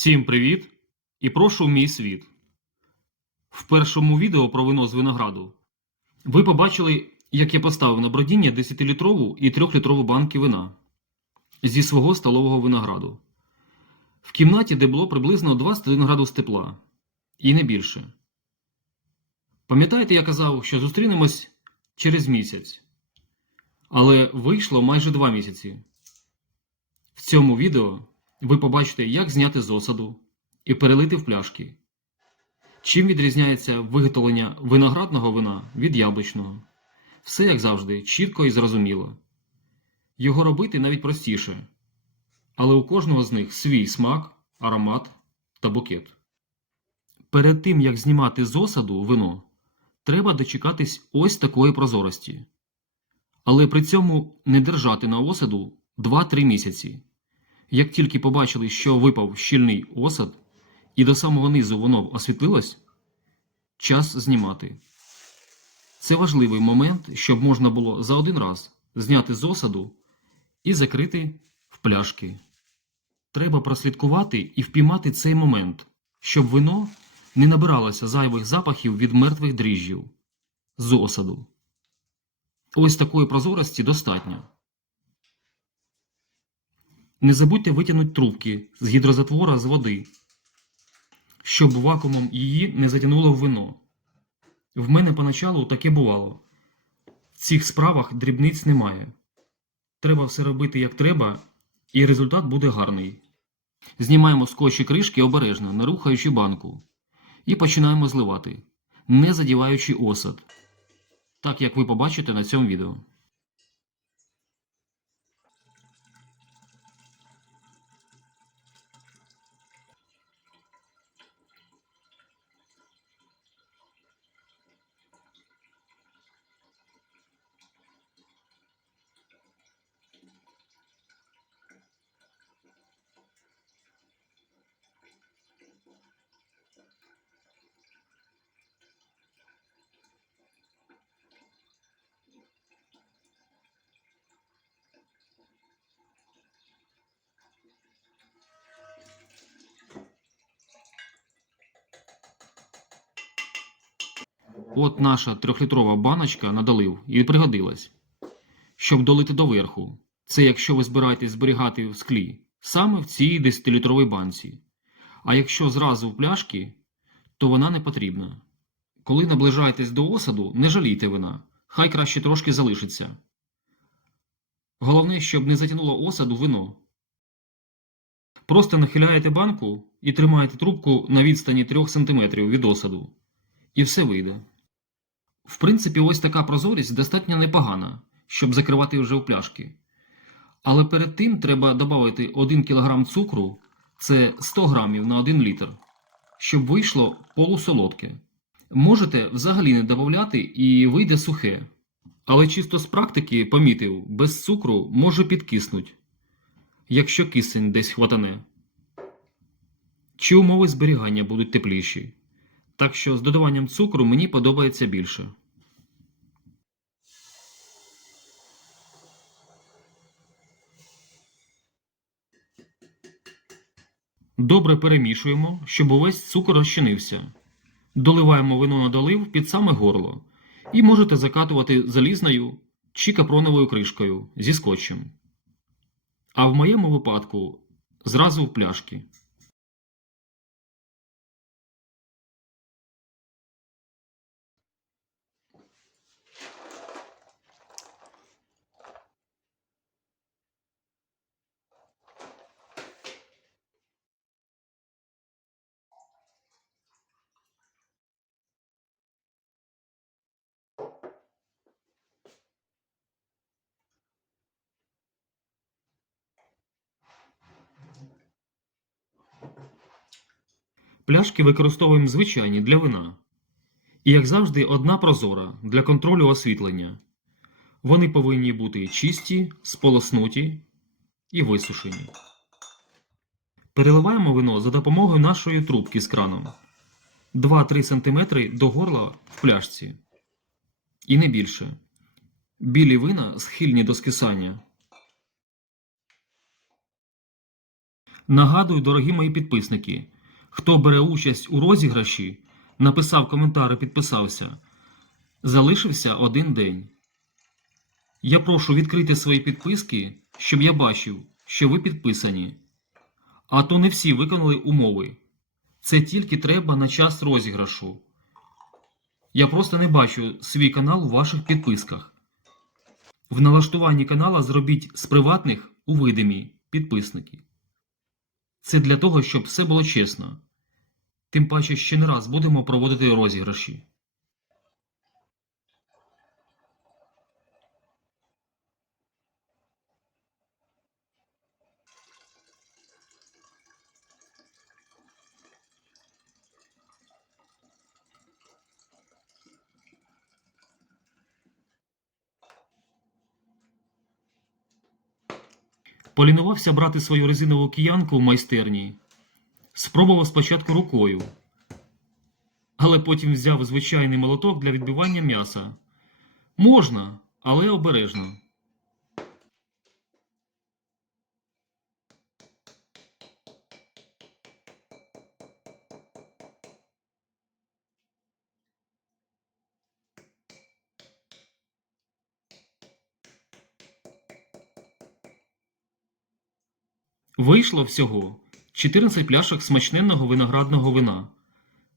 Всім привіт і прошу в мій світ. В першому відео про вино з винограду ви побачили, як я поставив на бродіння 10-літрову і 3-літрову банки вина зі свого столового винограду. В кімнаті, де було приблизно 21 градус тепла, і не більше. Пам'ятаєте, я казав, що зустрінемось через місяць, але вийшло майже 2 місяці. В цьому відео ви побачите, як зняти з осаду і перелити в пляшки. Чим відрізняється виготовлення виноградного вина від яблучного? Все, як завжди, чітко і зрозуміло. Його робити навіть простіше, але у кожного з них свій смак, аромат та букет. Перед тим, як знімати з осаду вино, треба дочекатись ось такої прозорості. Але при цьому не держати на осаду 2-3 місяці. Як тільки побачили, що випав щільний осад, і до самого низу воно освітлилось, час знімати. Це важливий момент, щоб можна було за один раз зняти з осаду і закрити в пляшки. Треба прослідкувати і впіймати цей момент, щоб вино не набиралося зайвих запахів від мертвих дріжджів з осаду. Ось такої прозорості достатньо. Не забудьте витягнути трубки з гідрозатвора з води, щоб вакуумом її не затягнуло в вино. В мене поначалу таке бувало. В цих справах дрібниць немає. Треба все робити як треба, і результат буде гарний. Знімаємо скотч кришки обережно, не рухаючи банку, і починаємо зливати, не задіваючи осад, так як ви побачите на цьому відео. От наша трьохлітрова баночка на долив і пригодилась. Щоб долити доверху. Це якщо ви збираєтесь зберігати в склі, саме в цій 10-літровій банці. А якщо зразу в пляшки, то вона не потрібна. Коли наближаєтесь до осаду, не жалійте вина, хай краще трошки залишиться. Головне, щоб не затягнуло осаду вино. Просто нахиляєте банку і тримаєте трубку на відстані 3 см від осаду. І все вийде. В принципі, ось така прозорість достатньо непогана, щоб закривати вже в пляшки. Але перед тим треба додати 1 кг цукру, це 100 грамів на 1 літр, щоб вийшло полусолодке. Можете взагалі не додати і вийде сухе. Але чисто з практики помітив, без цукру може підкиснуть, якщо кисень десь хватане. Чи умови зберігання будуть тепліші. Так що з додаванням цукру мені подобається більше. Добре перемішуємо, щоб увесь цукор розчинився. Доливаємо вино на долив під саме горло і можете закатувати залізною чи капроновою кришкою зі скотчем. А в моєму випадку зразу в пляшки. Пляшки використовуємо звичайні для вина. І, як завжди, одна прозора для контролю освітлення. Вони повинні бути чисті, сполоснуті і висушені. Переливаємо вино за допомогою нашої трубки з краном 2-3 см до горла в пляшці. І не більше. Білі вина схильні до скисання. Нагадую, дорогі мої підписники, хто бере участь у розіграші, написав коментар і підписався, залишився один день. Я прошу відкрити свої підписки, щоб я бачив, що ви підписані. А то не всі виконали умови. Це тільки треба на час розіграшу. Я просто не бачу свій канал у ваших підписках. В налаштуванні канала зробіть з приватних у видимі підписники. Це для того, щоб все було чесно. Тим паче ще не раз будемо проводити розіграші. Полінувався брати свою резинову киянку в майстерні. Спробував спочатку рукою, але потім взяв звичайний молоток для відбивання м'яса. Можна, але обережно. Вийшло всього 14 пляшок смачненного виноградного вина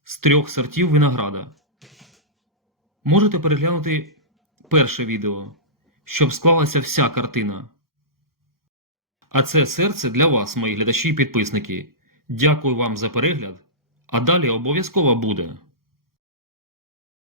з трьох сортів винограда. Можете переглянути перше відео, щоб склалася вся картина. А це серце для вас, мої глядачі і підписники. Дякую вам за перегляд, а далі обов'язково буде.